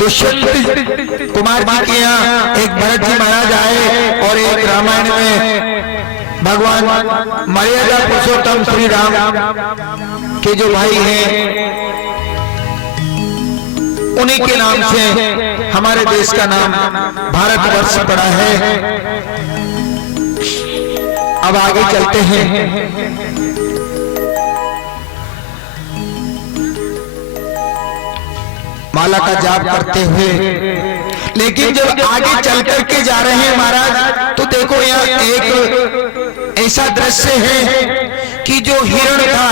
दुष्यंत कुमार जी के यहाँ एक भरत जी महाराज आए और एक रामायण में भगवान मर्यादा पुरुषोत्तम श्री राम के जो भाई हैं उन्हीं के नाम से हमारे देश का नाम भारतवर्ष पड़ा है। अब आगे चलते हैं। माला का जाप करते हुए, लेकिन जब आगे चल करके जा रहे हैं महाराज, तो देखो यहाँ एक ऐसा दृश्य है कि जो हिरण था,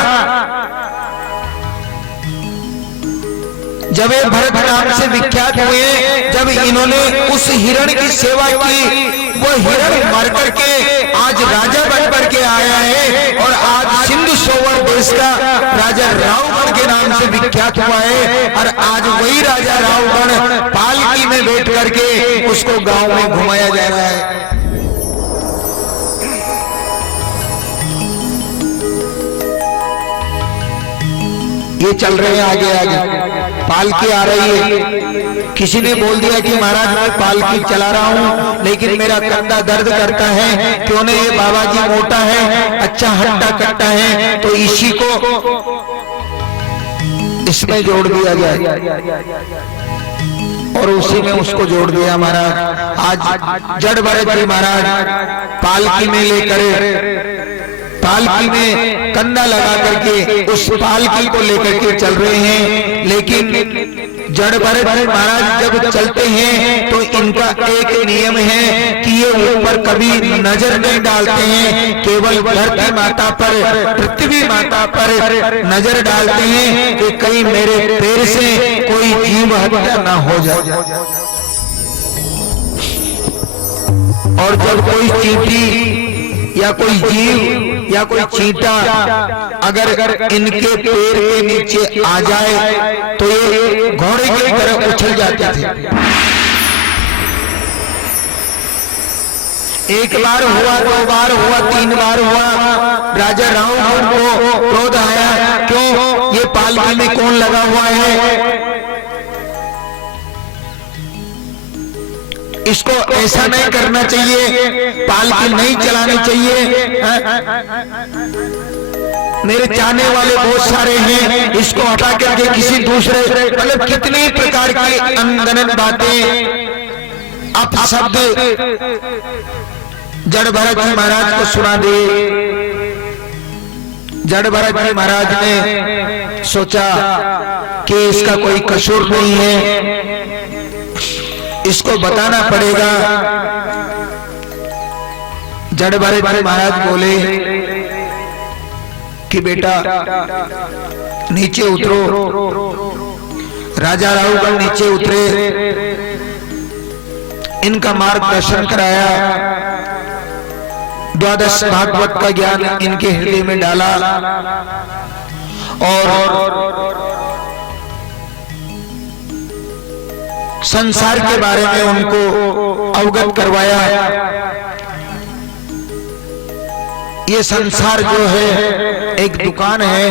जब ये भरत नाम से विख्यात हुए, जब इन्होंने उस हिरण की सेवा की, वो हिरण मर करके आज राजा बन करके आया है और आज सिंधु सोवर देश का राजा रावगण के नाम से विख्यात हुआ है। और आज वही राजा रावगण पालकी में बैठ करके उसको गांव में घुमाया जा रहा है। ये चल रहे हैं आगे आगे, पालकी आ रही है। किसी ने बोल दिया कि महाराज मैं पालकी चला रहा हूँ, लेकिन मेरा कंधा दर्द करता है, क्यों नहीं, ये बाबा जी मोटा है, अच्छा हट्टा कट्टा है, तो इसी को इसमें जोड़ दिया जाए और उसी में उसको जोड़ दिया महाराज। आज जड़ भरत जी महाराज पालकी में लेकर, पालकी में कंधा लगा करके उस पालकी को लेकर के चल रहे हैं। लेकिन जड़ भरत महाराज जब चलते हैं तो इनका एक नियम है कि ये ऊपर कभी नजर नहीं डालते हैं, केवल धरती माता पर, पृथ्वी माता पर नजर डालते हैं कि कहीं मेरे पैर से कोई जीव हत्या ना हो जाए। और जब कोई चींटी या कोई जीव या कोई चींटा अगर इनके पैर के नीचे आ जाए तो ये घोड़े की तरह उछल जाते थे। एक बार हुआ, दो बार हुआ, तीन बार हुआ, राजा रावण को क्रोध आया, क्यों, ये पालकी में कौन लगा हुआ है, इसको ऐसा नहीं करना चाहिए, पालकी नहीं चलानी चाहिए। मेरे चाहने वाले बहुत सारे हैं, इसको हटा करके किसी दूसरे, मतलब कितनी प्रकार की अनगनत बातें आप शब्द जड़ भरत जी महाराज को सुना दिए। जड़ भरत जी महाराज ने सोचा कि इसका कोई कसूर नहीं है, इसको बताना पड़ेगा। जड़ भरत जी महाराज बोले कि बेटा नीचे उतरो। राजा रावगण नीचे उतरे, इनका मार्गदर्शन कराया, द्वादश भागवत का ज्ञान इनके हृदय में डाला और संसार के बारे में उनको अवगत करवाया। ये संसार जो है एक दुकान है,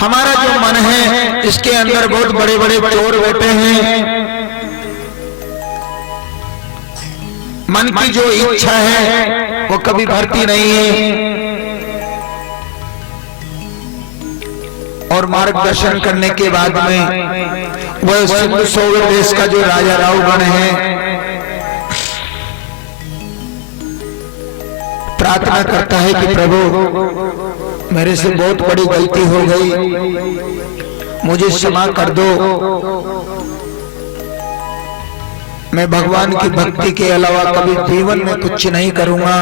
हमारा जो मन है इसके अंदर बहुत बड़े बड़े चोर बैठे हैं। मन की जो इच्छा है वो कभी भरती नहीं है, और मार्गदर्शन करने के बाद में वह सिंधु सोवर देश का जो राजा रावगण है प्रार्थना करता है कि प्रभु मेरे से बहुत बड़ी गलती हो गई, मुझे क्षमा कर दो, मैं भगवान की भक्ति के अलावा कभी जीवन में कुछ नहीं करूंगा।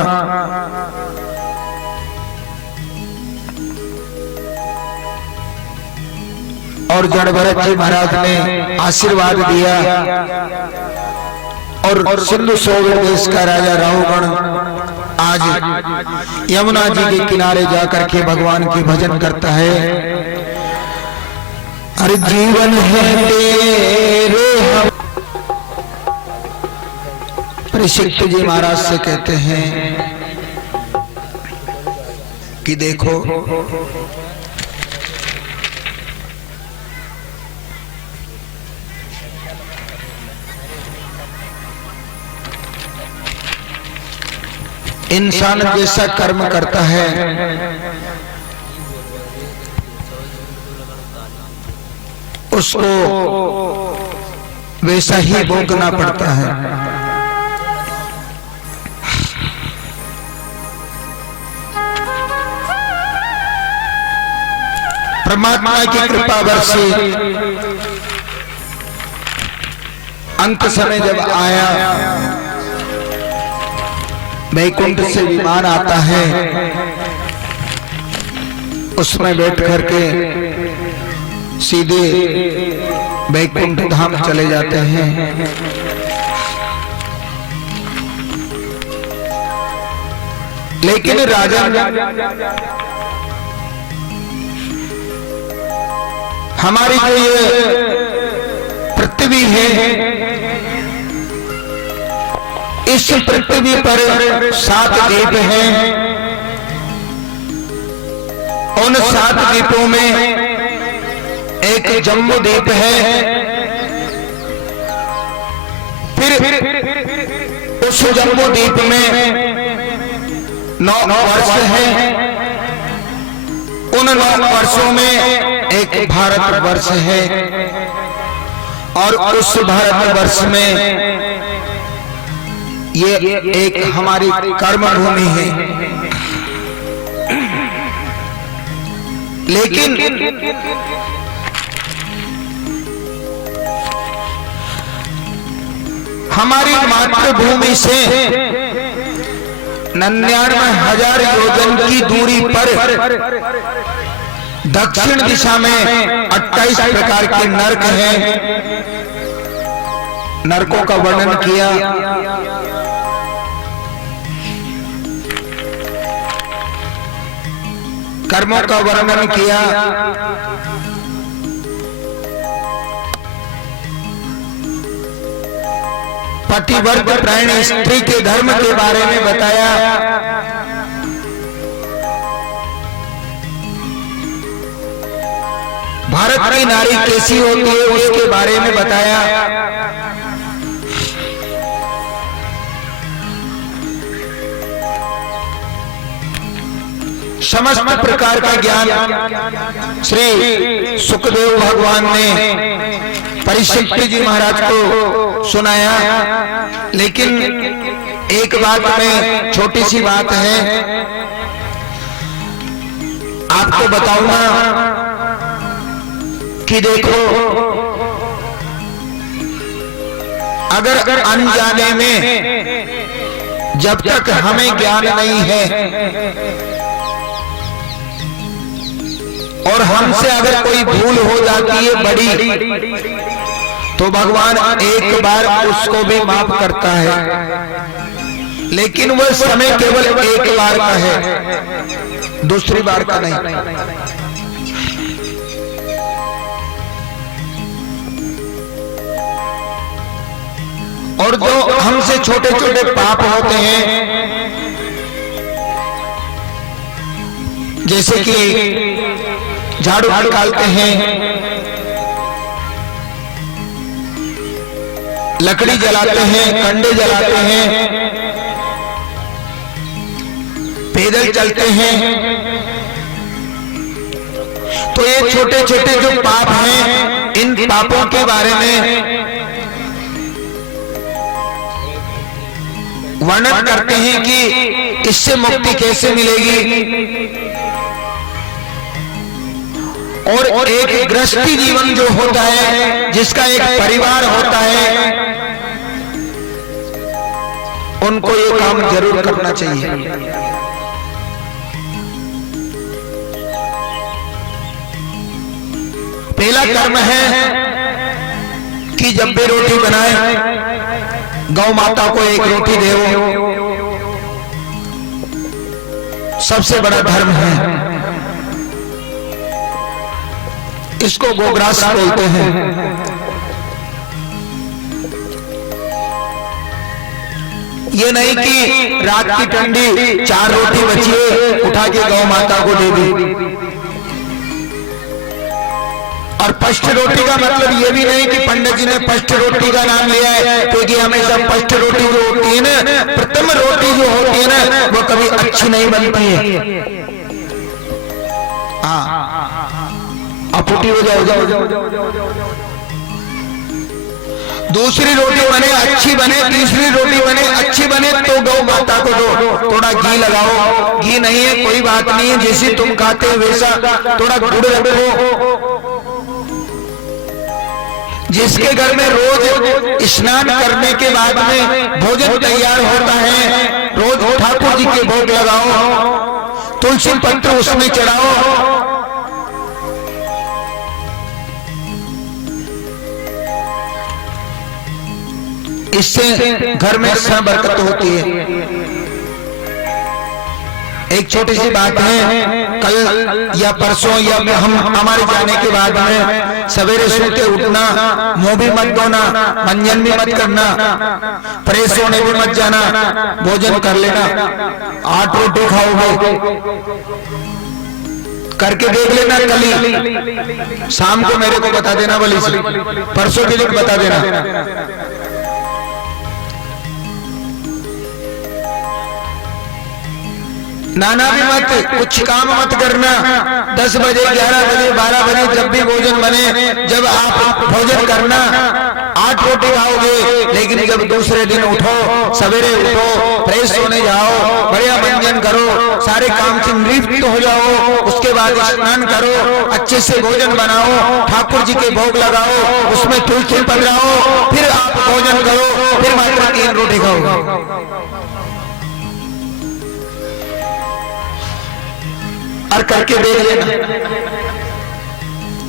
और जड़ भरत जी महाराज ने आशीर्वाद दिया और सिंधु सोवर देश का राजा रावगण आज यमुना जी के किनारे जाकर के भगवान की भजन करता है। अरे जीवन है तेरे, परीक्षित जी महाराज से कहते हैं कि देखो इंसान जैसा कर्म करता है उसको वैसा ही भोगना पड़ता है। परमात्मा की कृपा बरसी, अंत समय जब आया, वैकुंठ से विमान आता है, उसमें बैठ करके सीधे वैकुंठ धाम चले जाते हैं। लेकिन राजन, हमारी जो ये पृथ्वी है, इस पृथ्वी पर 7 द्वीप हैं। उन 7 द्वीपों में एक जम्बू द्वीप है। फिर उस जम्बू द्वीप में 9 वर्ष हैं। उन 9 वर्षों में एक भारत वर्ष है और उस भारत वर्ष में ये एक हमारी कर्म भूमि है। लेकिन हमारी मातृभूमि से 99,000 योजन की दूरी पर दक्षिण दिशा में 28 प्रकार के नरक हैं। नरकों का वर्णन किया। कर्मों का वर्णन किया। पतिव्रत प्राणी स्त्री के धर्म के बारे में बताया। भारत की नारी कैसी होती है उसके बारे में बताया। समस्त प्रकार का ज्ञान श्री सुखदेव भगवान ने परीक्षित जी महाराज को सुनाया। लेकिन एक बात में, छोटी सी बात है, आपको बताऊंगा कि देखो, अगर अनजाने में जब तक हमें ज्ञान नहीं है और हमसे अगर कोई भूल हो जाती है बड़ी, तो भगवान एक बार उसको भी माफ करता है। लेकिन वह समय केवल एक बार का है, दूसरी बार का नहीं। और जो हमसे छोटे छोटे पाप होते हैं, जैसे कि झाड़ू निकालते हैं, लकड़ी जलाते हैं, कंडे जलाते हैं, पैदल चलते हैं, तो ये छोटे छोटे जो पाप हैं, इन पापों के बारे में वर्णन करते हैं कि इससे मुक्ति कैसे मिलेगी। और एक गृहस्थी जीवन जो होता है, जिसका एक परिवार होता है, उनको ये काम जरूर करना चाहिए। पहला कर्म है कि जब भी रोटी बनाए, गौ माता को एक रोटी देवो, सबसे बड़ा धर्म है। इसको गोग्रास बोलते हैं। ये नहीं कि रात की ठंडी 4 रोटी बची है, उठा के गौ माता को दे दी। और फर्स्ट रोटी का मतलब ये भी नहीं कि पंडित जी ने फर्स्ट रोटी का नाम लिया है, क्योंकि हमेशा फर्स्ट रोटी जो होती है ना, प्रथम रोटी जो होती है ना, वो कभी अच्छी नहीं बनती है। अपुटी हो जाओ। दूसरी रोटी बने अच्छी बने, तीसरी रोटी बने अच्छी बने तो गौ माता को दो, थोड़ा घी लगाओ। घी नहीं है कोई बात नहीं है, जैसे तुम खाते हो वैसा थोड़ा गुड़ रखो। जिसके घर में रोज स्नान करने के बाद में भोजन तैयार होता है, रोज ठाकुर जी के भोग लगाओ, तुलसी पत्र उसमें चढ़ाओ। इससे घर में बरकत होती है। एक छोटी सी बात है, कल या परसों या हम हमारे जाने के बाद में सवेरे सो के उठना, मुंह भी मत धोना, मंजन भी मत करना, फ्रेश होने भी मत जाना, भोजन कर लेना। 8 रोटी खाओगे करके देख लेना, कल ही शाम को मेरे को बता देना, बोली परसों के दिन बता देना। नाना भी मत, कुछ काम मत करना। 10 बजे 11 बजे 12 बजे जब भी भोजन बने, जब आप भोजन करना 8 रोटी खाओगे, लेकिन जब दूसरे दिन उठो, सवेरे उठो, फ्रेश होने जाओ, बढ़िया मंजन करो, सारे काम से निवृत्त हो जाओ, उसके बाद स्नान करो, अच्छे से भोजन बनाओ, ठाकुर जी के भोग लगाओ, उसमें तुलसी पधराओ, फिर आप भोजन करो, फिर मात्र 3 रोटी खाओ और करके देख लेना।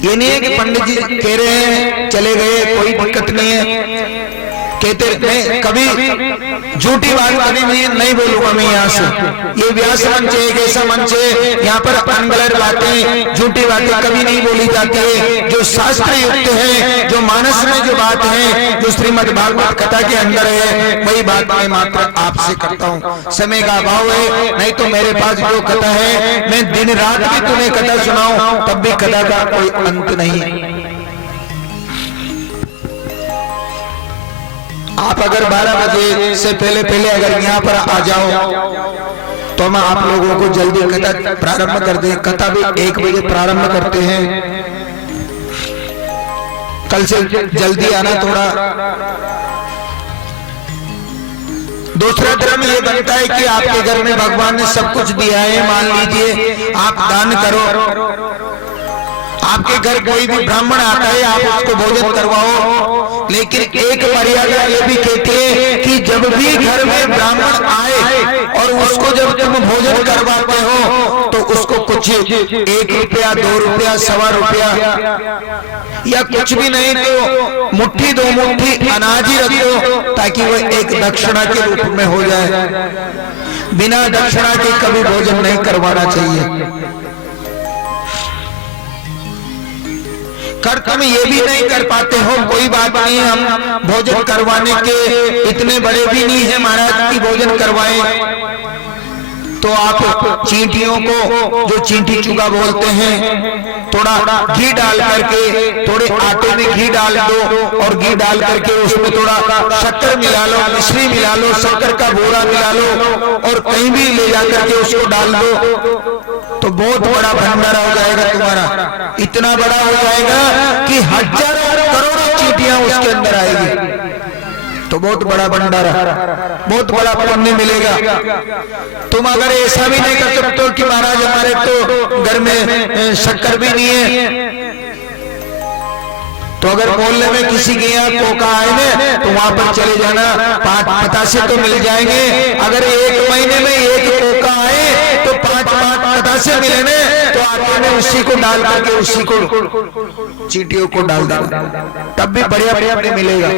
ये नहीं है कि पंडित जी कह रहे हैं चले गए, कोई दिक्कत नहीं है, कहते मैं कभी झूठी बात कभी नहीं बोलूंगा मैं यहाँ से। ये व्यास मंच है, एक ऐसा मंच है यहाँ पर अनगलत बातें, झूठी बातें कभी नहीं बोली जाती है। जो शास्त्र युक्त है, जो मानस में जो बात है, जो श्रीमद् भागवत कथा के अंदर है, वही बात मैं मात्र आपसे करता हूँ। समय का अभाव है, नहीं तो मेरे पास जो कथा है मैं दिन रात भी तुम्हें कथा सुनाऊं, तब भी कथा का कोई अंत नहीं। आप अगर 12 बजे से पहले अगर यहाँ पर आ जाओ तो हम आप लोगों को जल्दी कथा प्रारंभ कर दें। कथा भी 1 बजे प्रारंभ करते हैं। कल से जल्दी आना थोड़ा। दूसरा धर्म ये बनता है कि आपके घर में भगवान ने सब कुछ दिया है, मान लीजिए आप दान करो। आपके घर कोई भी ब्राह्मण आता है, आप उसको भोजन करवाओ, लेकिन एक मर्यादा ये भी कहती है कि जब भी घर में ब्राह्मण आए और उसको जब तुम भोजन करवाते हो तो उसको कुछ 1 रुपया 2 रुपया 1.25 रुपया या कुछ भी नहीं तो मुट्ठी 2 मुट्ठी अनाज ही रख दो, ताकि वो एक दक्षिणा के रूप में हो जाए। बिना दक्षिणा के कभी भोजन नहीं करवाना चाहिए। कर तुम ये भी नहीं कर पाते हो, कोई बात नहीं, हम भोजन करवाने के इतने बड़े भी नहीं है महाराज की भोजन करवाएं। तो आप चींटियों को, जो चींटी चुका बोलते हैं, थोड़ा घी डाल करके, थोड़े आटे में घी डाल दो और घी डाल करके उसमें थोड़ा शक्कर मिला लो, मिश्री मिला लो, शक्कर का बोरा मिला लो और कहीं भी ले जाकर के उसको डाल दो, तो बहुत बड़ा भंडारा हो जाएगा तुम्हारा। इतना बड़ा हो जाएगा कि हजारों करोड़ों चींटियां उसके अंदर आएगी, तो बहुत बड़ा भंडारा, बहुत बड़ा पुण्य मिलेगा। तुम अगर ऐसा भी नहीं कर सकते कि महाराज हमारे तो घर में शक्कर भी नहीं है, तो अगर मोहल्ले में किसी के यहाँ कोका आए ना तो वहां पर चले जाना, 5 बतासे तो मिल जाएंगे। अगर 1 महीने में 1 कोका आए तो 5 बतासे मिले ना, तो आटे में उसी को डाल करके उसी को चींटियों को डाल देना, तब भी बढ़िया बढ़िया मिलेगा।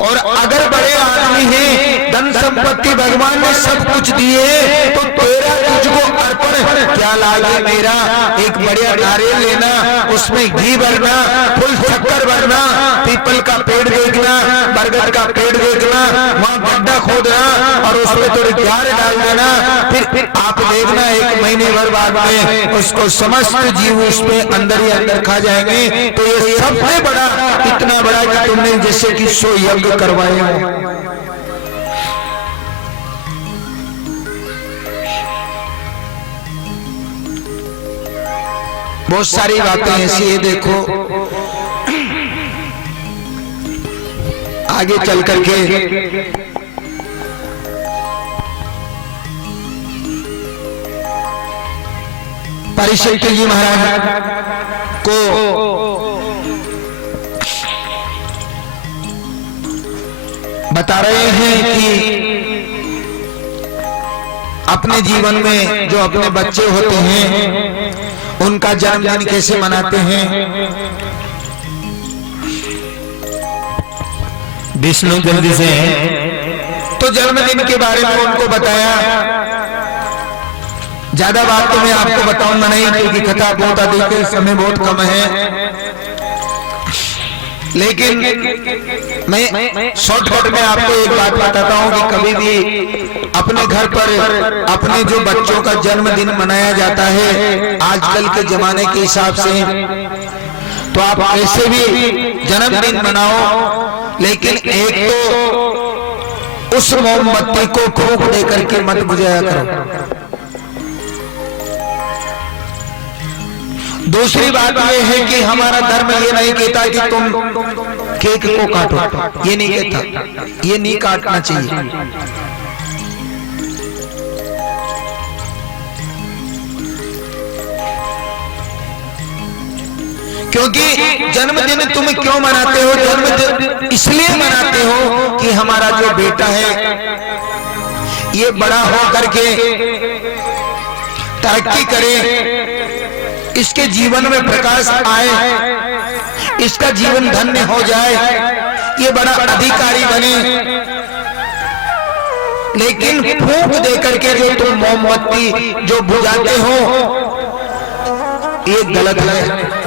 और अगर बड़े आदमी हैं, धन संपत्ति भगवान ने सब कुछ दिए, तो तेरा तुझको अर्पण क्या लागे मेरा। एक बढ़िया नारियल लेना, उसमें घी भरना, फुल शक्कर भरना, पीपल का पेड़ देखना, बरगद का पेड़ देखना, वहां गड्ढा खोदना और उसमें थोड़ी प्यार डाल देना, फिर आप देखना 1 महीने भर बाद में उसको समस्त जीव उसमें अंदर ही अंदर खा जाएंगे। तो ये सबसे बड़ा, इतना बड़ा कि तुमने जैसे कि 100 यज्ञ करवाए हो। बहुत सारी बातें ऐसी है, देखो आगे चल करके परीक्षित जी महाराज को बता रहे हैं कि अपने जीवन में जो अपने बच्चे होते हैं उनका जन्मदिन कैसे मनाते हैं। विष्णु जल्दी से तो जन्मदिन के बारे में उनको बताया। ज्यादा बात तो मैं आपको बताऊंगा नहीं, क्योंकि कथा बहुत अधिक है, समय बहुत कम है। लेकिन मैं शॉर्टकट में आपको एक बात बताता हूं कि कभी भी अपने घर पर अपने जो बच्चों का जन्मदिन मनाया जाता है आजकल के जमाने के हिसाब से, तो आप ऐसे भी जन्मदिन मनाओ, लेकिन एक तो उस मोमबत्ती को फूंक दे करके मत बुझाया करो। दूसरी बात यह है कि हमारा धर्म ये नहीं कहता कि तुम केक को काटो, ये नहीं कहता, ये नहीं काटना चाहिए। क्योंकि जन्मदिन तुम क्यों मनाते हो? जन्मदिन इसलिए मनाते हो कि हमारा जो बेटा है ये बड़ा हो करके तरक्की करे, इसके जीवन में प्रकाश आए, इसका जीवन धन्य हो जाए, ये बड़ा अधिकारी बने। लेकिन फूंक दे करके जो तुम मोमबत्ती जो बुझाते हो ये गलत है।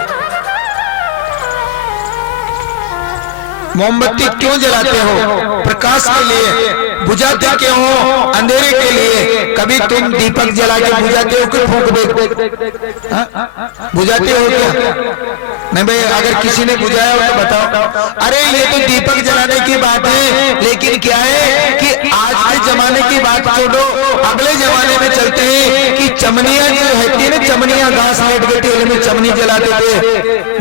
मोमबत्ती क्यों जलाते हो? प्रकाश के लिए। बुझाते क्यों हो? अंधेरे के लिए। कभी तुम दीपक जला के बुझाते हो कि फूंक दे बुझाते हो क्या? नहीं भाई, अगर किसी ने बुझाया हो तो बताओ। अरे ये तो दीपक जलाने की बात है, लेकिन क्या है कि आज के जमाने की बात छोड़ो, अगले जमाने में चलते हैं कि चमनिया जो है ना, चमनिया घास लेट के तेल में चमनी जलाते थे,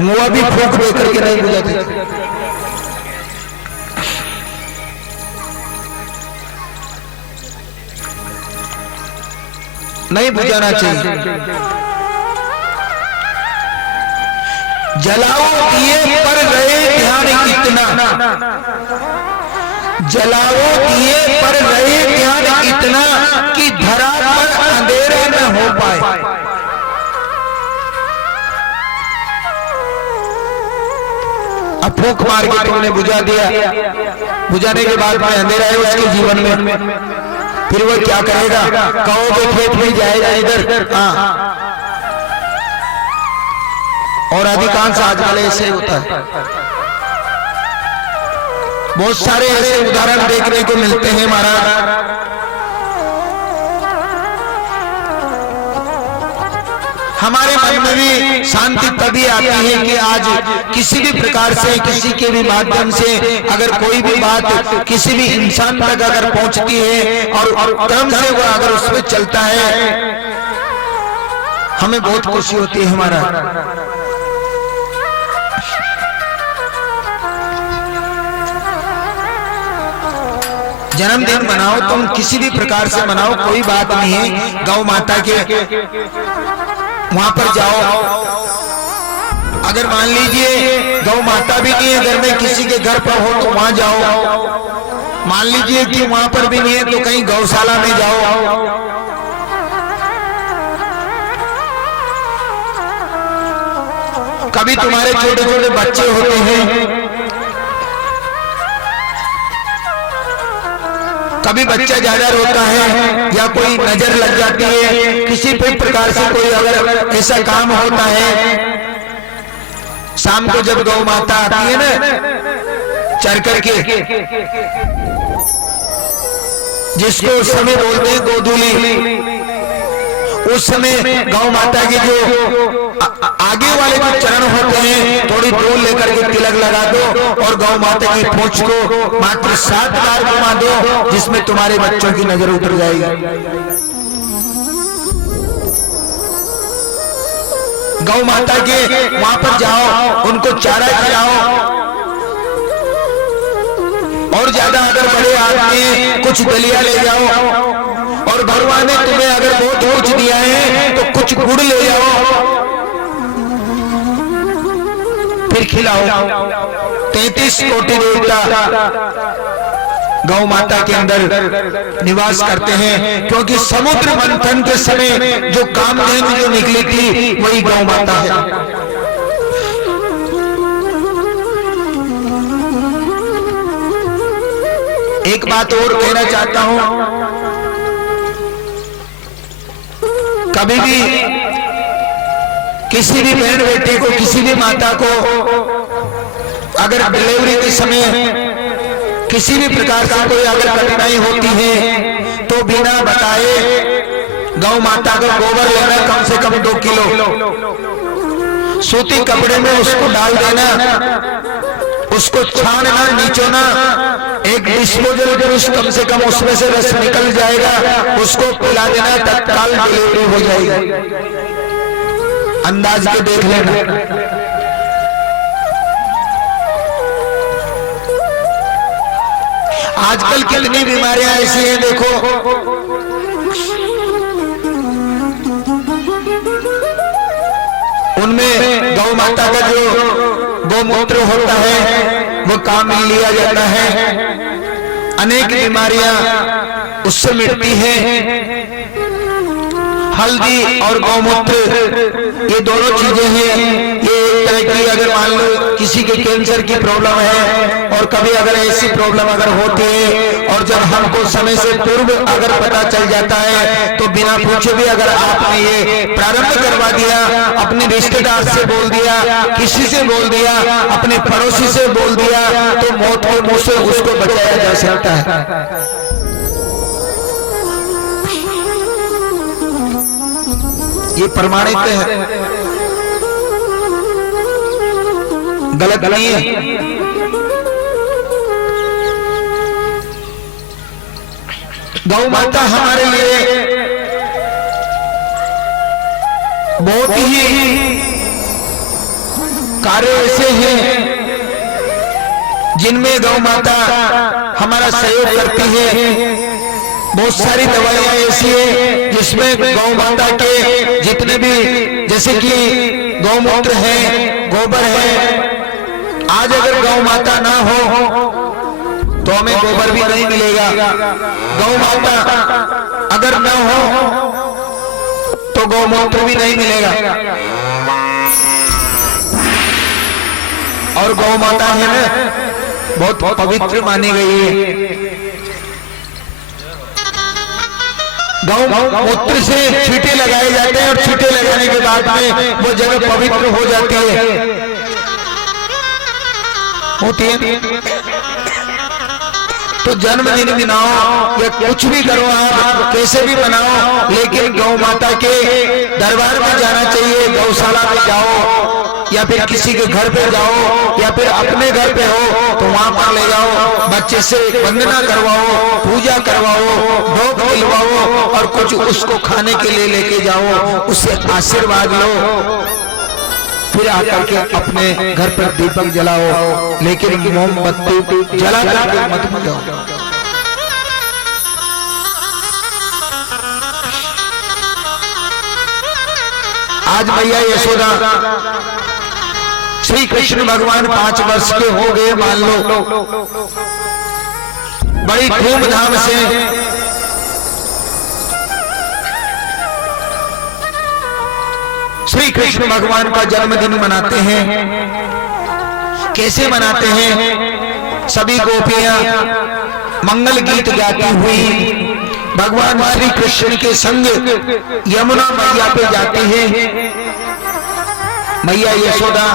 वो भी फूंक दे करके नहीं बुझाते। नहीं बुझाना चाहिए। जलाओ दिए पर रहे ध्यान इतना, जलाओ दिए पर रहे ध्यान इतना कि धरा पर अंधेरे न हो पाए। अब फूंक मार के तुमने बुझा दिया, बुझाने के बाद में अंधेरा है उसके जीवन में, फिर वो क्या करेगा? कहोगे खेत में जाएगा इधर। हाँ, और अधिकांश आजकल ऐसे होता है। बहुत सारे ऐसे उदाहरण देखने को मिलते हैं महाराज। हमारे मन में भी शांति तभी आती है कि आज किसी भी प्रकार से, किसी के भी माध्यम से अगर कोई भी बात किसी भी इंसान तक अगर पहुंचती है और क्रम से वो अगर उसमें चलता है, हमें बहुत खुशी होती है। हमारा जन्मदिन मनाओ, तुम किसी भी प्रकार से मनाओ, कोई बात नहीं है। गौ माता के वहां पर जाओ, अगर मान लीजिए गौ माता भी नहीं है घर में, किसी के घर पर हो तो वहां जाओ। मान लीजिए कि वहां पर भी नहीं है तो कहीं गौशाला में जाओ। कभी तुम्हारे छोटे छोटे बच्चे होते हैं, कभी बच्चा ज्यादा रोता है या कोई नजर लग जाती है, किसी भी प्रकार से कोई अगर ऐसा काम होता है, शाम को जब गौ माता आती है ना चर करके, जिसको उस समय बोलते हैं गोधूली, उस समय गौ माता के जो आगे वाले जो चरण होते हैं थोड़ी दूर लेकर के तिलक लगा दो और गौ माता की पूंछ को मात्र 7 बार घुमा दो, जिसमें तुम्हारे बच्चों की नजर उतर जाएगी। गौ माता के वहां पर जाओ, उनको चारा खिलाओ, और ज्यादा अगर बड़े आदमी हैं कुछ दलिया ले जाओ, और भगवान ने तुम्हें अगर बहुत कुछ दिया है तो कुछ गुड़ ले जाओ, फिर खिलाओ। 33 कोटि देवता गौ माता के अंदर निवास करते हैं, क्योंकि समुद्र मंथन के समय जो कामधेनु जो निकली थी वही गौ माता है। एक बात और कहना चाहता हूं, कभी भी किसी भी बहन बेटी को, किसी भी माता को अगर डिलीवरी के समय किसी भी प्रकार से कोई अगर कठिनाई होती है तो बिना बताए गौ माता का गोबर लेना, कम से कम 2 किलो सूती कपड़े में उसको डाल देना, उसको छानना, नीचोना, एक डिस्पोजल ब्रश कम से कम उसमें से रस निकल जाएगा, उसको पिला देना, तत्काल डिलीवरी हो जाएगी। अंदाज के देख लेना। आजकल कितनी बीमारियां ऐसी हैं देखो, उनमें गौ माता का जो गोमूत्र होता है वो काम में लिया जाता है, अनेक बीमारियां उससे मिटती हैं। हल्दी और गौमूत्र ये दोनों चीजें हैं, ये एक तरह की अगर मान लो किसी के कैंसर की प्रॉब्लम है और कभी अगर ऐसी प्रॉब्लम अगर होती है और जब हमको समय से पूर्व अगर पता चल जाता है तो बिना पूछे भी अगर आपने ये प्रारंभ करवा दिया, अपने रिश्तेदार से बोल दिया, किसी से बोल दिया, अपने पड़ोसी से बोल दिया, तो मौत के मुंह से उसको बचाया जा सकता है। ये प्रमाणित है, गलत नहीं है। गौ माता हमारे लिए बहुत ही कार्य ऐसे हैं जिनमें गौ माता हमारा सहयोग करती है। बहुत सारी दवाइयां ऐसी है जिसमें गौ माता के जितने भी, जैसे कि गौमूत्र है, गोबर है, आज अगर गौ माता ना हो तो हमें गोबर भी नहीं मिलेगा। गौ माता अगर ना हो तो गौमूत्र भी नहीं मिलेगा। और गौ माता है ना बहुत पवित्र मानी गई है। गौ मूत्र से छींटे लगाए जाते हैं और छींटे लगाने के बाद में वो जगह पवित्र हो जाती है, होती है। तो जन्मदिन मनाओ या कुछ भी करो, आप कैसे भी मनाओ, लेकिन गौ माता के दरबार में जाना चाहिए। गौशाला में जाओ या फिर किसी के घर पे जाओ या फिर अपने घर पे हो तो वहां पर ले जाओ, बच्चे से वंदना करवाओ, पूजा करवाओ, भोग दिलवाओ और कुछ उसको खाने के लिए लेके जाओ, उससे आशीर्वाद लो, फिर आकर के अपने घर पर दीपक जलाओ, लेकिन मोमबत्ती जला करके मत जाओ। आज मैया यशोदा श्री कृष्ण भगवान 5 वर्ष के हो गए मान लो, बड़ी धूमधाम से श्री कृष्ण भगवान का जन्मदिन मनाते हैं। कैसे मनाते हैं? सभी गोपियां मंगल गीत गाती हुई भगवान श्री कृष्ण के संग यमुना मैया पे जाती है। मैया यशोदा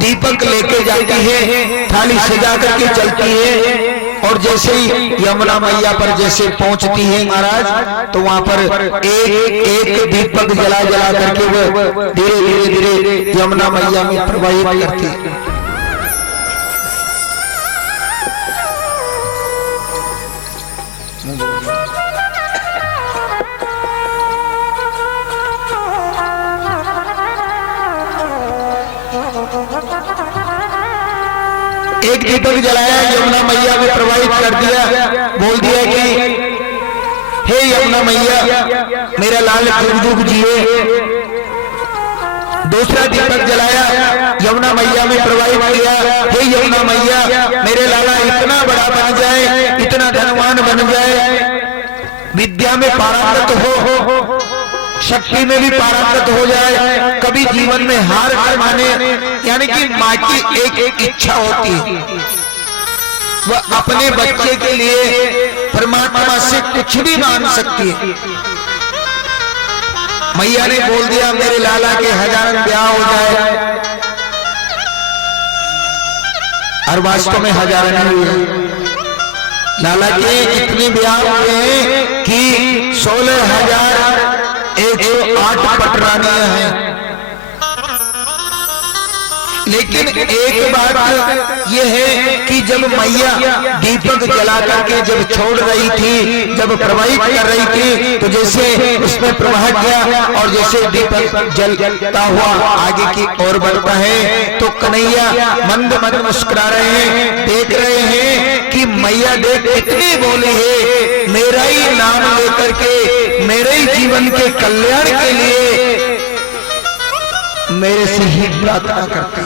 दीपक लेके जाती है, थाली सजा करके चलती है, और जैसे ही यमुना मैया पर जैसे पहुंचती है महाराज, तो वहां पर एक एक दीपक जला जला करके वो धीरे धीरे धीरे यमुना मैया में प्रवाहित करती है। एक दीपक जलाया, यमुना मैया में प्रवाहित कर दिया, बोल दिया कि हे यमुना मैया मेरा लाल जुग जुग जिए। दूसरा दीपक जलाया, यमुना मैया में प्रवाहित किया, हे यमुना मैया मेरे लाला इतना बड़ा बन जाए, इतना धनवान बन जाए, विद्या में पारंगत हो, शक्ति में भी पारंगत हो जाए, कभी जीवन में हार न माने। यानी कि माँ की एक एक इच्छा होती है, वह अपने बच्चे के लिए परमात्मा से कुछ भी मांग सकती है। मैया ने बोल दिया मेरे लाला के 1000 ब्याह हो जाए, और वास्तव में 1000 नहीं हुए, लाला के इतने ब्याह हुए हैं कि 16,108 पटरानियां हैं। लेकिन एक बात यह है कि जब मैया दीपक जला करके जब छोड़ रही थी, जब प्रवाहित कर रही थी, तो जैसे उसमें प्रवाह किया और जैसे दीपक जलता हुआ आगे की ओर बढ़ता है, तो कन्हैया मंद मंद मुस्कुरा रहे हैं, देख रहे हैं कि मैया देख कितनी बोली है, मेरा ही नाम लेकर के मेरे ही जीवन के कल्याण के लिए मेरे से ही प्रार्थना करती।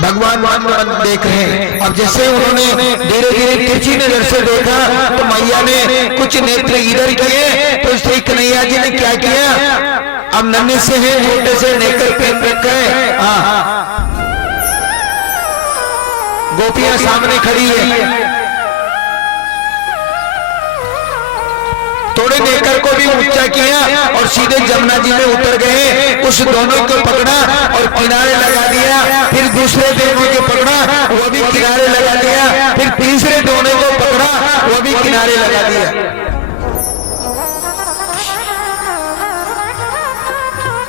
भगवान मन देख रहे हैं। अब जैसे उन्होंने धीरे धीरे तिरछी नजर से देखा, तो मैया ने कुछ नेत्र इधर किए, तो इसलिए कन्हैया जी ने क्या किया, अब नन्हे से है मोटे से नेत्र पहन रखा है। गोपियां सामने खड़ी है, थोड़े नेकर को भी ऊंचा किया और सीधे जमुना जी में उतर गए। उस दोनों को पकड़ा और किनारे लगा दिया, फिर दूसरे दोनों को पकड़ा, वो भी किनारे लगा दिया, फिर तीसरे दोनों को पकड़ा, वो भी किनारे लगा दिया।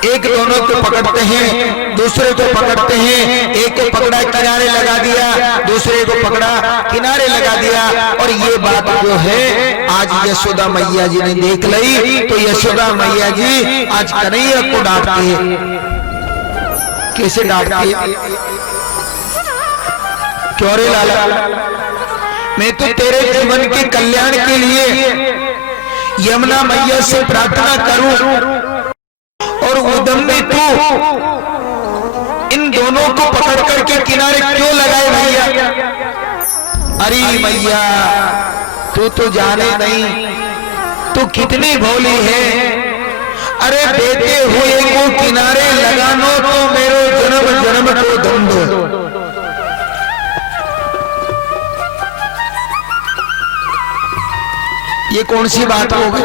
एक दोनों को पकड़ते हैं, दूसरे को पकड़ते हैं, एक को पकड़ा किनारे लगा दिया, दूसरे को पकड़ा किनारे लगा दिया। और ये बात जो है आज यशोदा मैया जी ने देख ली, तो यशोदा मैया जी आज कन्हैया को डांटती है। कैसे डांटती है, क्यों रे लाला, मैं तो तेरे जीवन के कल्याण के लिए यमुना मैया से प्रार्थना करूं, और उदम में तू इन दोनों को पकड़ करके किनारे क्यों लगाए भैया? अरे मैया तू तो जाने नहीं तू कितनी भोली है, अरे देते हुए को किनारे लगानो तो मेरो जन्म जन्म को दम दो। ये कौन सी बात हो गई,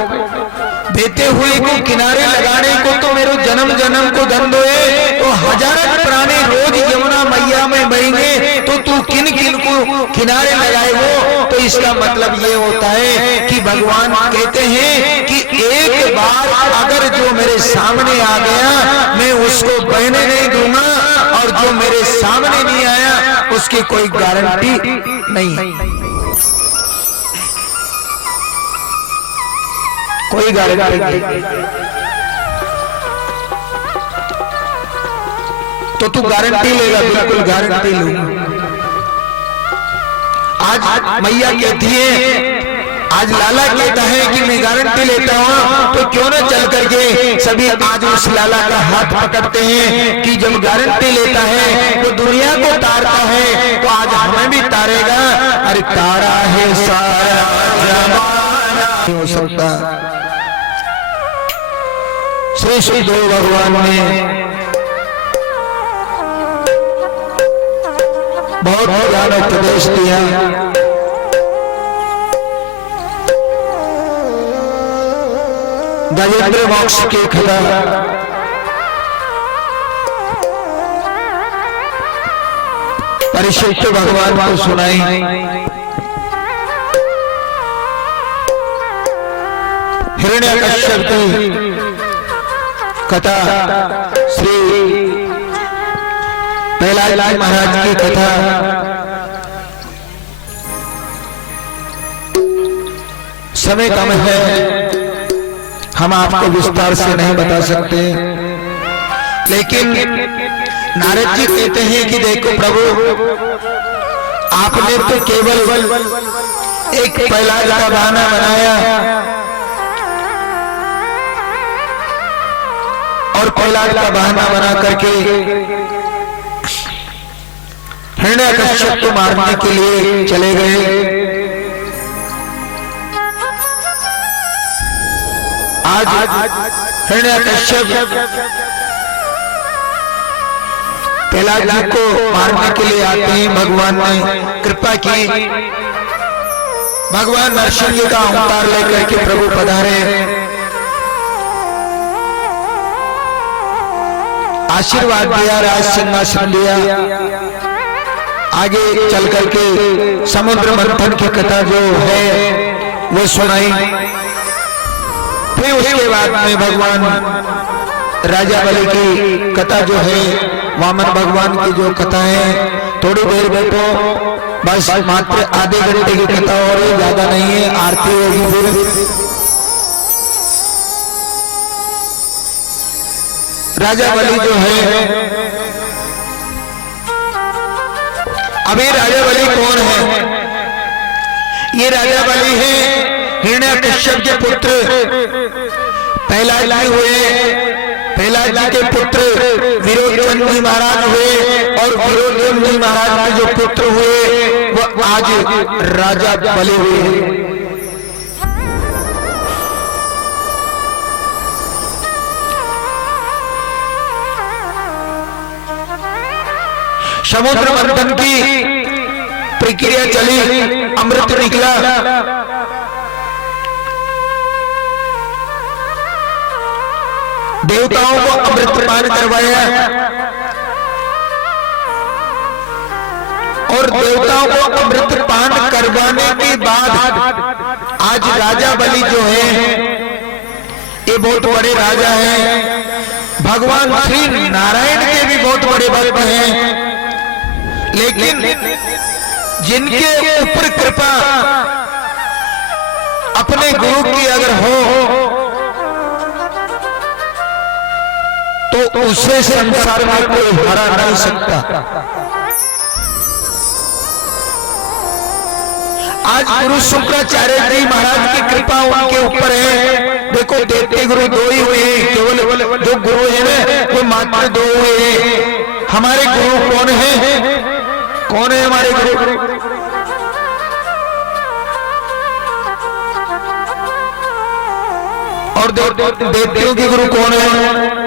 देते हुए को किनारे लगाने को तो मेरो जन्म जन्म को धन दोए, तो 1000 प्राणी रोज यमुना मैया में बहेंगे, तो तू किन किन को किनारे लगाए हो? तो इसका मतलब ये होता है कि भगवान कहते हैं कि एक बार अगर जो मेरे सामने आ गया मैं उसको बहने नहीं दूंगा, और जो मेरे सामने नहीं आया उसकी कोई गारंटी नहीं, कोई गारंटी नहीं। तो तू गारंटी लेगा? बिल्कुल गारंटी लूंगा। आज मैया कहती है, आज लाला कहता है कि मैं गारंटी लेता हूं, तो क्यों न चल करके सभी आज उस लाला का हाथ पकड़ते हैं कि जब गारंटी लेता है तो दुनिया को तारता है, तो आज हमें भी तारेगा। अरे तारा है सारा जमाना, हो सकता श्री सुखदेव भगवान ने बहुत ज्ञान उपदेश दिया। गजेंद्र मोक्ष की कथा परीक्षित भगवान को सुनाई। हिरण्यकश्यप की कथा, श्री प्रहलाद महाराज की कथा, समय कम है, हम आपको विस्तार से नहीं बता सकते, लेकिन नारद जी कहते हैं कि देखो प्रभु, आपने तो केवल एक प्रहलाद का बहाना बनाया और प्रहलाद का बहाना बना करके हिरण्यकश्यप को मारने के लिए चले गए। आज हिरण्यकश्यप प्रहलाद जी को मारने के लिए आते हैं। भगवान ने कृपा की, भगवान नरसिंह का अवतार लेकर के प्रभु पधारे, आशीर्वाद दिया, राज सिंहासन दिया। आगे चल करके समुद्र मंथन की कथा जो है वो सुनाई। फिर उसके बाद में भगवान राजा बलि की कथा जो है, वामन भगवान की जो कथा है, थोड़ी देर में तो बस मात्र आधे घंटे की कथा हो रही, ज्यादा नहीं है। आरती होगी फिर राजा बलि जो है, अभी राजा बलि कौन है? ये राजा बलि है हिरण्यकश्यप के पुत्र प्रहलाद जी हुए। प्रहलाद जी के पुत्र विरोचन जी महाराज हुए और विरोचन जी महाराज के जो पुत्र हुए वो आज राजा बलि हुए। समुद्र मंथन की प्रक्रिया चली, अमृत निकला। देवताओं को अमृत पान करवाया और देवताओं को अमृत पान करवाने के बाद आज राजा बलि जो है ये बहुत बड़े राजा हैं, भगवान श्री नारायण के भी बहुत बड़े भक्त हैं, लेकिन जिनके ऊपर कृपा अपने गुरु की अगर हो तो उसे संसार में कोई हरा नहीं सकता। आज गुरु शुक्राचार्य जी महाराज की कृपा उनके ऊपर है। देखो देवते गुरु दो ही हुए हैं, केवल जो गुरु है ना वो मात्र दो हुए हैं। हमारे गुरु कौन है? कौन है हमारे गुरु? और देवतियों के गुरु कौन है?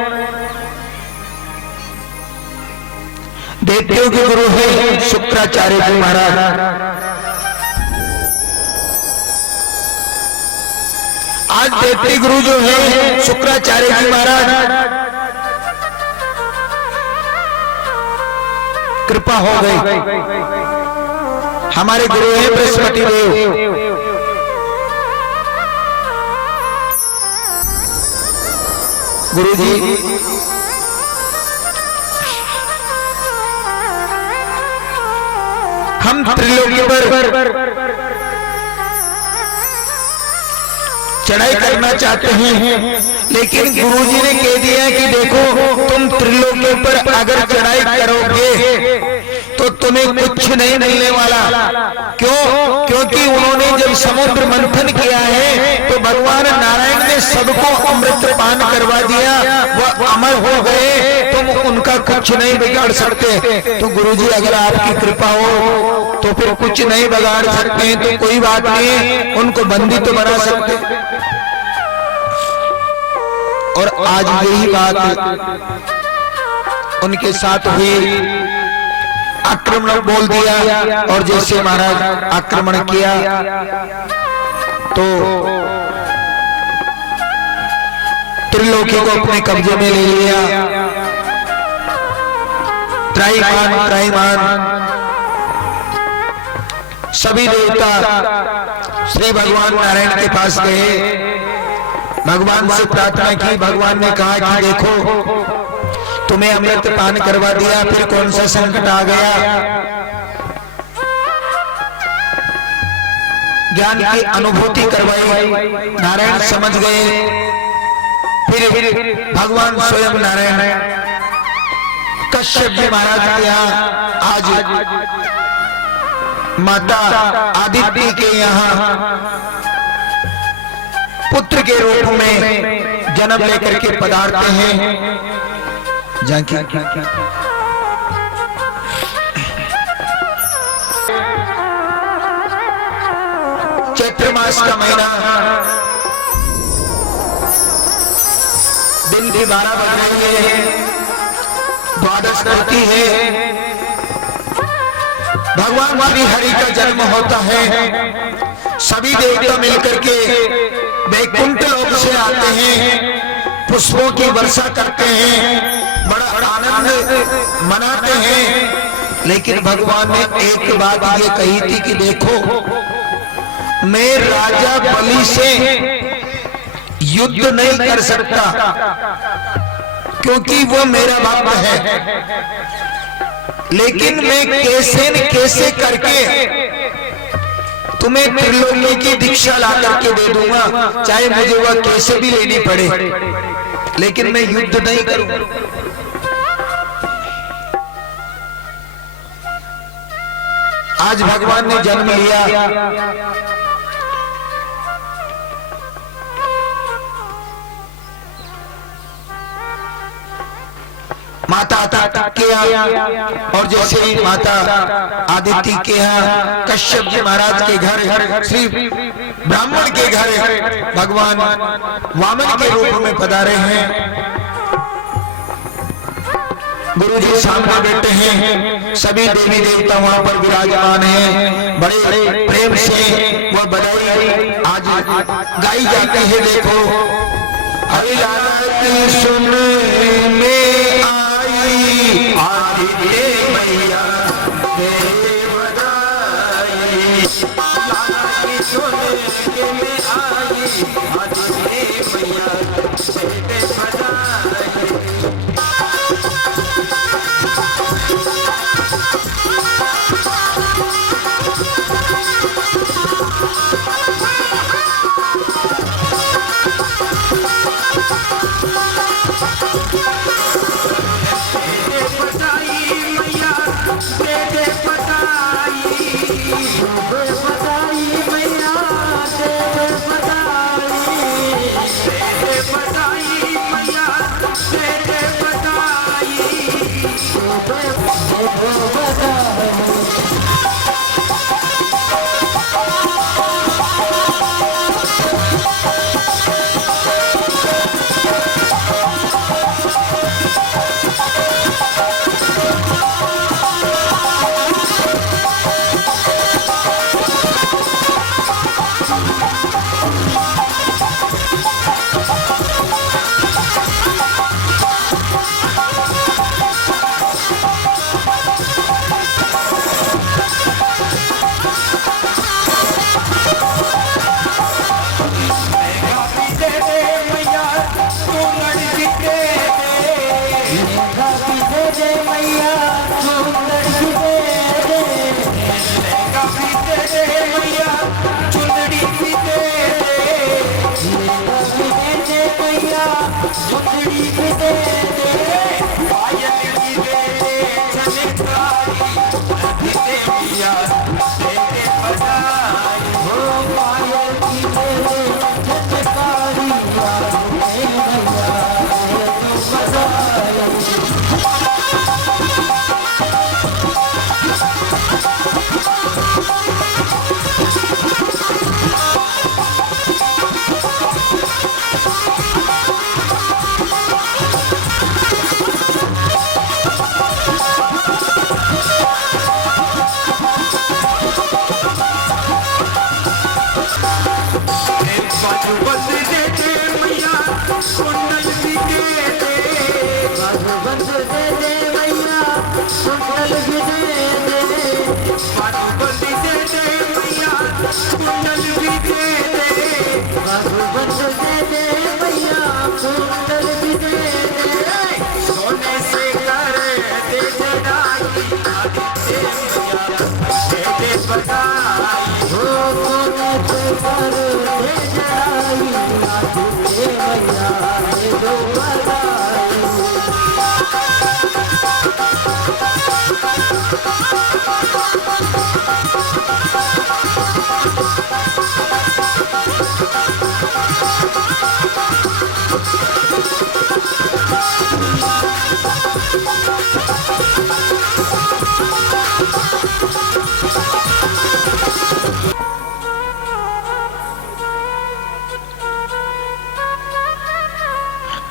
देवतियों के गुरु है शुक्राचार्य जी महाराज। आज देवती गुरु जो है शुक्राचार्य जी महाराज, कृपा हो गई। हमारे गुरु है बृहस्पति देव। गुरु जी हम त्रिलोकी पर चढ़ाई करना चाहते हैं, लेकिन गुरुजी ने कह दिया कि देखो तुम त्रिलोकी पर अगर चढ़ाई करोगे तो तुम्हें कुछ नहीं मिलने वाला। क्यों? क्योंकि उन्होंने जब समुद्र मंथन किया है तो भगवान नारायण ने सबको अमृत पान करवा दिया, वो अमर हो गए, तुम उनका कुछ नहीं बिगाड़ सकते। तो गुरुजी अगर आपकी कृपा हो तो फिर कुछ नहीं बिगाड़ सकते हैं तो कोई बात नहीं, उनको बंदी तो बना सकते। और आज यही बात उनके साथ हुई। आक्रमण बोल दिया और जैसे महाराज आक्रमण किया तो त्रिलोकी को अपने कब्जे में ले लिया। त्राहिमाम सभी देवता श्री भगवान नारायण के पास गए, भगवान से प्रार्थना की। भगवान ने कहा कि देखो तुम्हें अमृत पान करवा दिया, फिर कौन सा संकट आ गया। ज्ञान की अनुभूति करवाई, नारायण समझ गए। फिर भगवान स्वयं नारायण कश्यप जी महाराज के यहाँ आज माता आदित्य के यहाँ पुत्र के रूप में जन्म लेकर के पधारते हैं। जानकी चैत्र मास का महीना, दिन भी 12 बज रहे हैं, द्वादश करती है। भगवान श्री हरि का जन्म होता है। सभी देवता मिलकर के वैकुंठ लोक से आते हैं, पुष्पों की वर्षा करते हैं, बड़ा आनंद मनाते हैं। लेकिन भगवान ने एक बात ये कही थी कि देखो मैं राजा बलि से युद्ध नहीं कर सकता क्योंकि वो मेरा भक्त है, लेकिन मैं कैसे न कैसे करके तुम्हें त्रिलोकी की दीक्षा ला करके दे दूंगा, चाहे मुझे वह कैसे भी लेनी पड़े, लेकिन मैं युद्ध नहीं करूंगा। आज भगवान ने जन्म लिया, माता के यहाँ, और जैसे ही माता आदित्य के यहाँ कश्यप जी महाराज के घर, श्री ब्राह्मण के घर भगवान वामन के रूप में पधारे हैं। गुरु जी सामने बैठे हैं, सभी देवी देवता वहां पर विराजमान हैं। बड़े प्रेम से वह बधाई आज गाई जाती है। देखो हरिलाल सुन में आई आदित्य मैया तेरे बधाई, सुन में आई आदित्य मैया तेरे बधाई।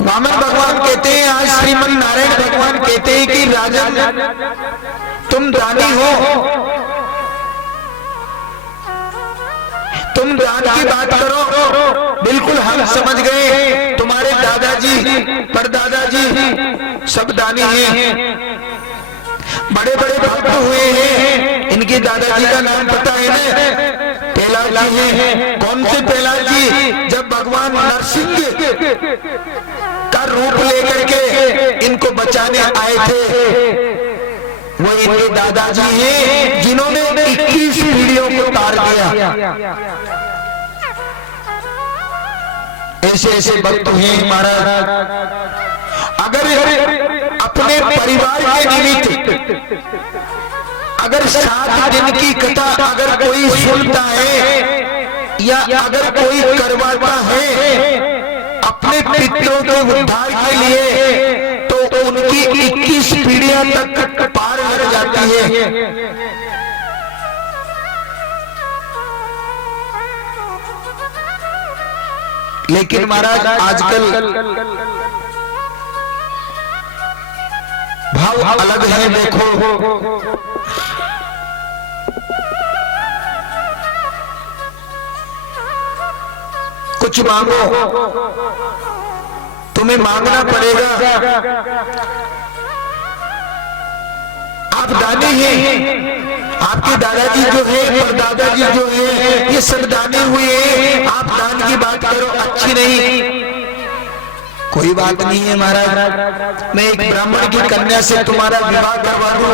वामन भगवान कहते हैं, आज श्रीमन नारायण भगवान कहते हैं कि राजन तुम दानी हो, तुम दान की बात करो। बिल्कुल हम समझ गए, तुम्हारे दादाजी परदादाजी सब दानी हैं, बड़े बड़े भक्त हुए हैं। इनके दादाजी का नाम पता है ना? प्रहलाद जी हैं। कौन से प्रहलाद जी? जब भगवान नरसिंह का रूप लेकर के इनको बचाने आए थे, वो इनके दादाजी हैं जिन्होंने 21 पीढ़ियों को तार दिया। ऐसे ऐसे भक्त हैं महाराज। अगर अपने परिवार के निमित्त अगर 7 दिन की कथा अगर कोई सुनता है या अगर कोई करवाता है अपने पितरों के उद्धार के लिए, तो उनकी 21 पीढ़ियां तक पार कर जाती है। लेकिन महाराज आजकल भाव अलग है। देखो, कुछ मांगो, तुम्हें मांगना पड़ेगा। आप दानी हैं, आपके दादाजी जो है परदादाजी जो है ये सब दानी हुए हैं। आप दान की बात करो, अच्छी नहीं, कोई बात नहीं है महाराज। मैं एक ब्राह्मण की कन्या से तुम्हारा विवाह करवा दूं।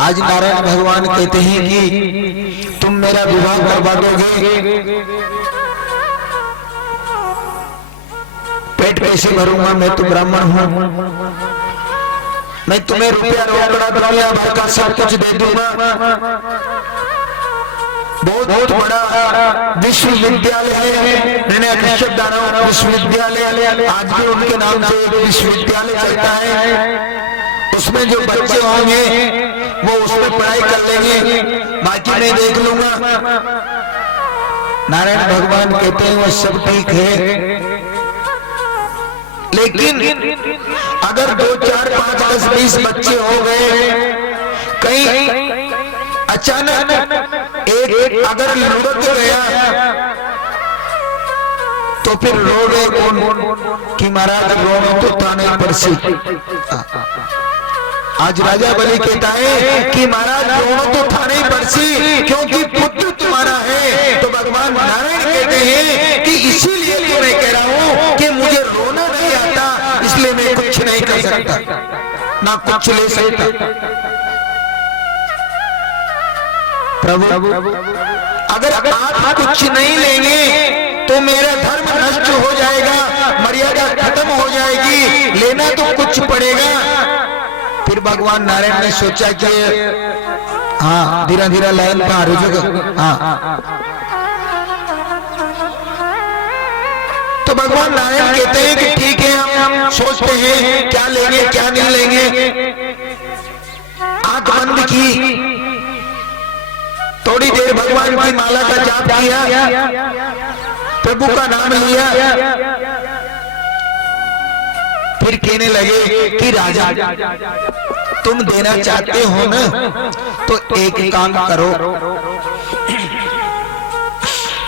आज नारायण भगवान कहते हैं कि तुम मेरा विवाह करवा दोगे, पेट कैसे भरूंगा? मैं तो ब्राह्मण हूं, मैं तुम्हें रुपया रोकड़ा दुनिया भर का सब कुछ दे दूंगा। बहुत बड़ा विश्वविद्यालय है, कश्यप दानव विश्वविद्यालय, आज भी उनके नाम से विश्वविद्यालय चलता है। उसमें जो बच्चे होंगे वो उसमें पढ़ाई कर लेंगे, बाकी मैं देख लूंगा। नारायण भगवान कहते हैं वो सब ठीक है, लेकिन अगर 2, 4, 5, 10, 20 बच्चे हो गए, कहीं अचानक एक अगर लुढ़क गया तो फिर रोगे कौन? कि महाराज रोना तो थाने पर से। आज राजा बलि कहता है कि महाराज रोना तो थाने पर से, क्योंकि पुत्र तुम्हारा है। तो भगवान नारायण कहते हैं कि इसीलिए तो मैं कह रहा हूं कि मुझे रोना नहीं आता, इसलिए मैं कुछ नहीं कर सकता, ना कुछ ले सकता। प्रभु अगर आप कुछ नहीं लेंगे तो मेरा धर्म नष्ट हो जाएगा, मर्यादा खत्म हो जाएगी, लेना तो कुछ पड़ेगा। फिर भगवान नारायण ने सोचा कि हाँ धीरे धीरे लाइन पर रुक। हाँ, तो भगवान नारायण कहते हैं कि ठीक है, हम सोचते हैं क्या लेंगे क्या नहीं लेंगे। आंख बंद की, थोड़ी देर भगवान की माला का जाप किया, प्रभु का नाम लिया, फिर कहने लगे कि राजा तुम देना चाहते हो ना, तो एक काम करो,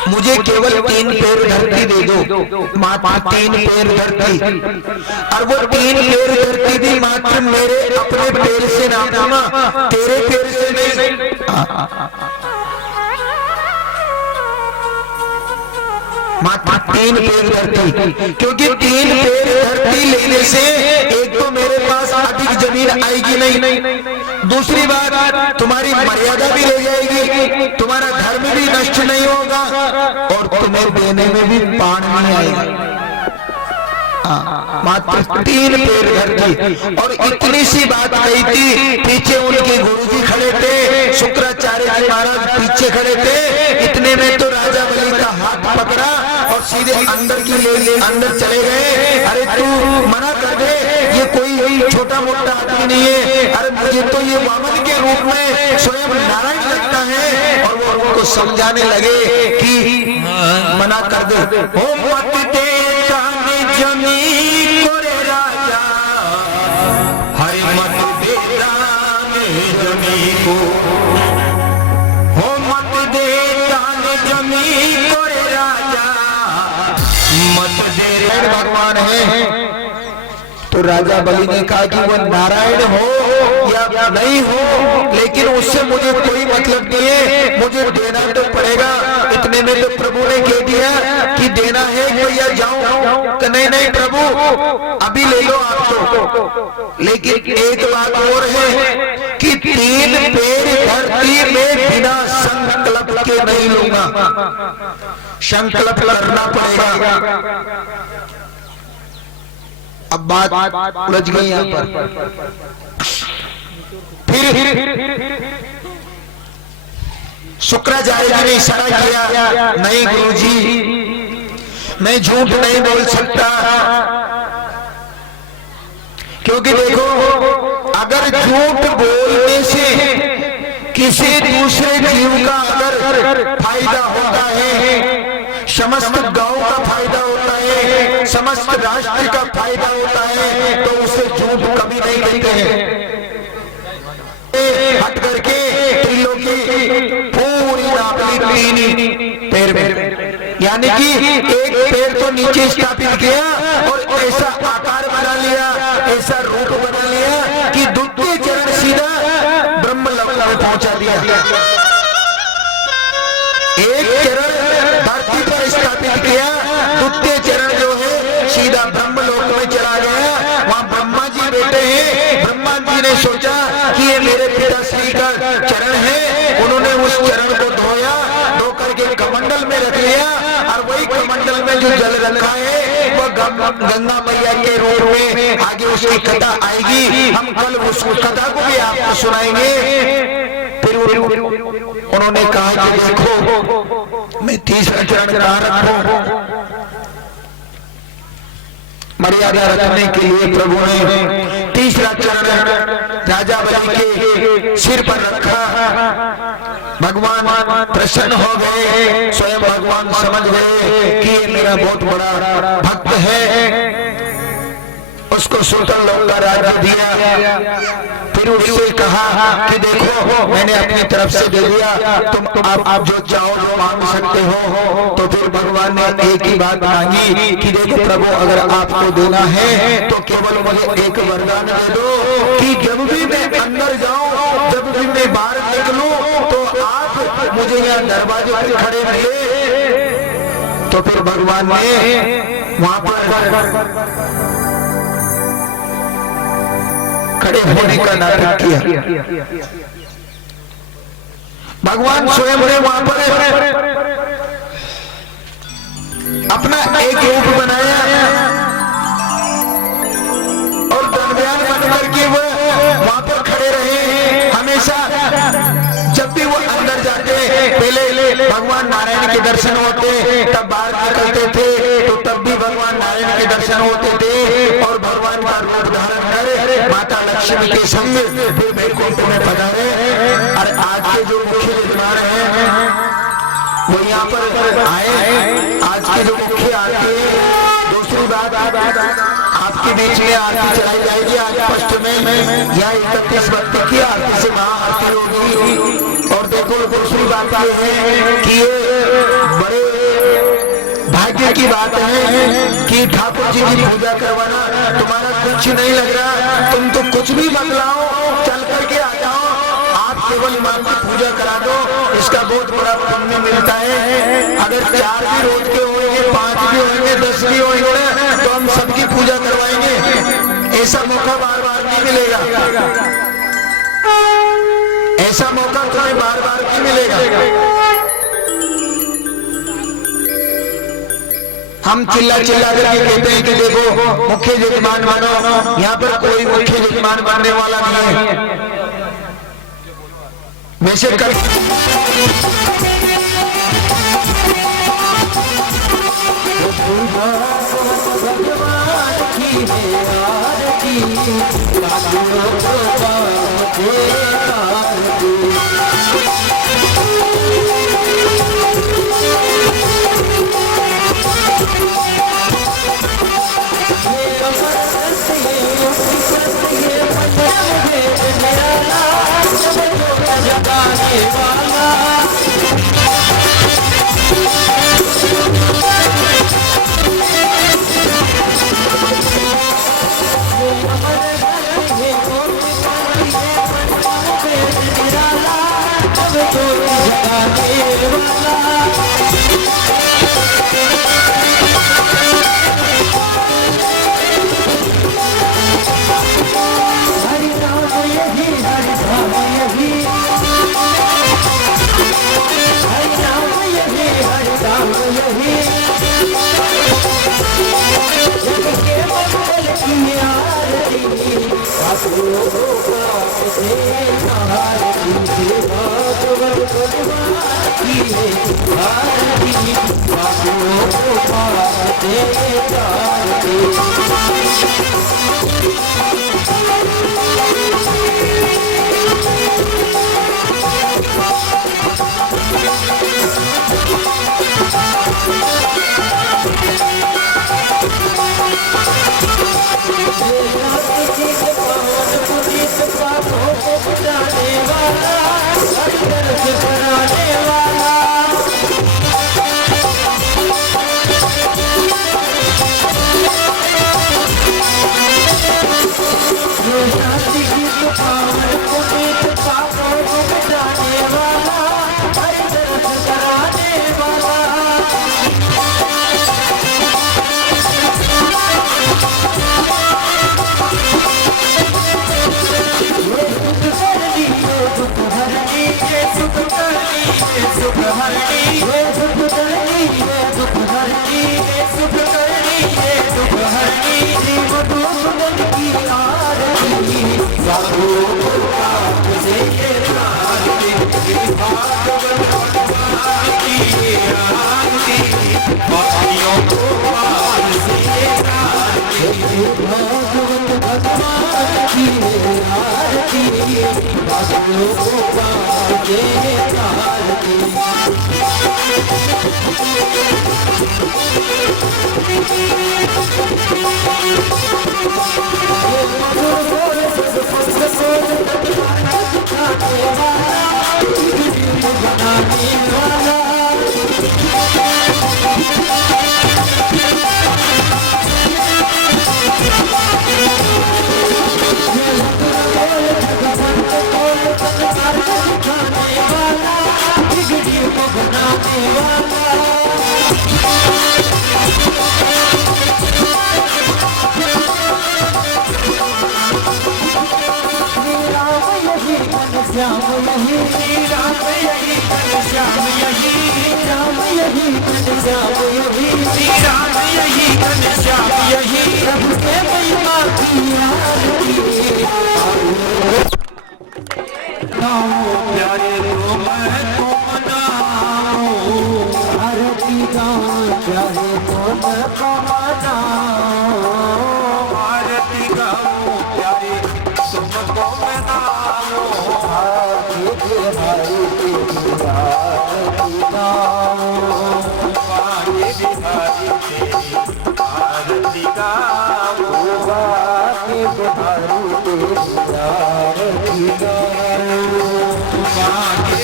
मुझे केवल 3 पैर धरती दे दो, मात्र 3 पैर धरती, और वो 3 पैर धरती भी मात्र मेरे अपने पैर से नापूंगा, तेरे पैर से नहीं। मात्र 3 पैर धरती, क्योंकि 3 पैर धरती लेने से एक तो मेरे पास अधिक जमीन आएगी नहीं, दूसरी बात तुम्हारी मर्यादा भी रह जाएगी, तुम्हारा धर्म भी नष्ट नहीं होगा, और तुम्हें देने में भी पान नहीं आएगा। मात्र 3 पैर धरती, और इतनी सी बात कही थी। पीछे उनके गुरुजी खड़े थे, शुक्राचार्य जी महाराज पीछे खड़े थे। इतने में तो राजा बलि का हाथ पकड़ा और सीधे अंदर की ले अंदर चले गए। अरे तू मना कर दे, ये कोई छोटा मोटा आदमी नहीं है, अरे मुझे तो ये वामन के रूप में स्वयं नारायण लगता है। और वो उनको समझाने लगे कि मना कर दे। हो मत दे जमी को रे राजा, हरे मत दे जमी को, हो मत दे जमी को रे राजा, मत दे। भगवान है तो राजा बलि ने कहा कि वो नारायण हो या नहीं हो, लेकिन उससे मुझे कोई मतलब नहीं है, मुझे देना तो पड़ेगा। इतने में तो प्रभु ने कह दिया कि देना है तो या जाऊं, नहीं नहीं प्रभु अभी ले लो आप तो। लेकिन एक बात और है कि 3 पैर धरती में बिना संकल्प के नहीं लूंगा, संकल्प करना पड़ेगा। अब बात उलझ गई यहाँ पर। फिर शुक्राचार्य जी ने इशारा किया, नहीं गुरुजी मैं झूठ नहीं बोल सकता, क्योंकि देखो अगर झूठ बोलने से किसी दूसरे जीव का अगर फायदा होता है, समस्त गांव का फायदा होता है, समस्त राष्ट्र का फायदा होता है, तो उसे झूठ कभी नहीं कहते हैं। हट करके त्रिलोकी पूरी नापी 3 पैर में, यानी कि एक पैर तो नीचे स्थापित किया और ऐसा आकार बना लिया, ऐसा रूप बना लिया कि द्वितीय चरण सीधा ब्रह्मलोक में पहुंचा दिया। एक चरण धरती पर स्थापित किया, द्वितीय चरण जो है सीधा ब्रह्मलोक में चला गया। वहां ब्रह्मा जी बैठे हैं। ब्रह्मा जी ने सोचा कि ये मेरे पिताश्री का चरण है, उन्होंने उस चरण को धोया, धो करके कमंडल में रख लिया, और वही कमंडल में जो जल रखा है वह गंगा मैया के रूप में आगे उसकी कथा आएगी। हम कल उस कथा को भी आपको सुनाएंगे। फिर उन्होंने कहा कि देखो मैं 30वां चरण कहाँ रखूं। मर्यादा रखने के लिए प्रभु ने 30वां चरण राजा बलि के सिर पर रखा। भगवान प्रसन्न हो गए, स्वयं भगवान समझ गए कि ये मेरा बहुत बड़ा भक्त है, उसको सुतल लोक का राज्य दिया। फिर उससे कहा कि देखो मैंने अपनी तरफ से दे दिया, तुम आप जो चाहो वो मांग सकते हो। तो फिर भगवान ने एक ही बात मांगी कि देखो प्रभु अगर आपको देना है तो केवल मुझे एक वरदान दे दो कि जब भी मैं अंदर जाऊं, जब भी मैं बाहर निकलूं, तो आप मुझे यहाँ दरवाजे पर खड़े रहिए। तो फिर भगवान ने वहां पर खड़े होने का नाटक किया। भगवान स्वयं ने वहां पर अपना एक रूप बनाया और दरमियान बन करके वो वहां पर खड़े रहे। हमेशा जब भी वो अंदर जाते, पहले भगवान नारायण के दर्शन होते, तब बाहर निकलते थे तो तब भी भगवान नारायण के दर्शन होते थे, और भगवान का रूप धारण कर माता लक्ष्मी के संग फिर वैकुंठ में पधारे। और आज के जो मुख्य यजमान हैं वो यहाँ पर आए। आज के जो मुख्य आरती है, दूसरी बात आपके बीच में आरती चलाई जाएगी आज फर्स्ट में, या 31 भक्ति की आरती से महाआरती होगी। और देखो दूसरी बात ये है कि ये बड़े की बात है कि ठाकुर जी की पूजा करवाना तुम्हारा कुछ नहीं लग रहा, तुम तो कुछ भी बदलाओ, चल करके आ जाओ, आप केवल इमाम की पूजा करा दो, इसका बहुत बड़ा पुण्य मिलता है। अगर 4 भी रोज के होंगे, 5 भी होंगे, 10 भी होंगे, तो हम सबकी पूजा करवाएंगे। ऐसा मौका बार बार नहीं मिलेगा, ऐसा मौका तुम्हें बार बार नहीं मिलेगा। हम चिल्ला चिल्ला करके कहते हैं कि देखो मुख्य यजमान मानो, यहाँ पर कोई मुख्य यजमान बनने वाला नहीं है। वैसे कर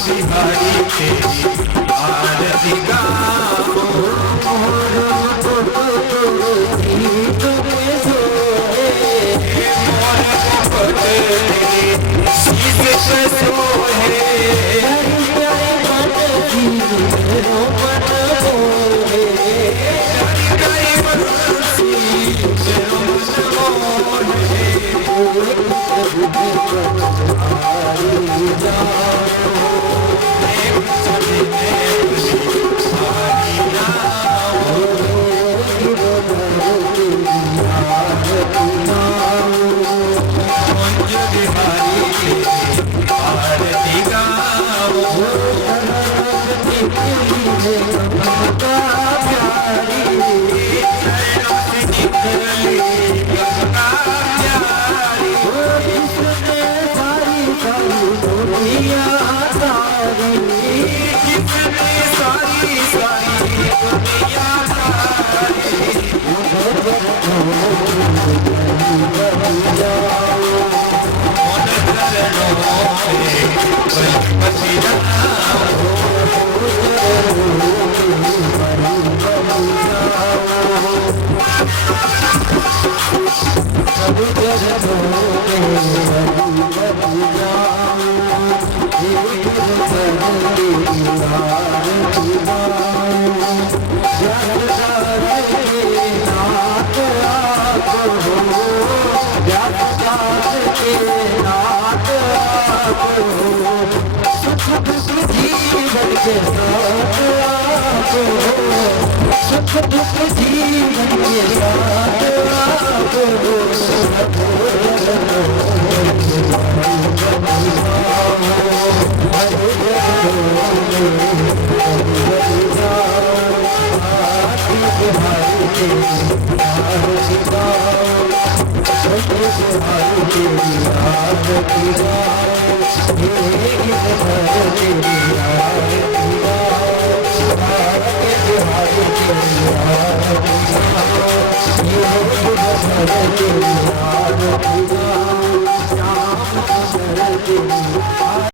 बिहारी तेरी आरती गाओ। Thank you.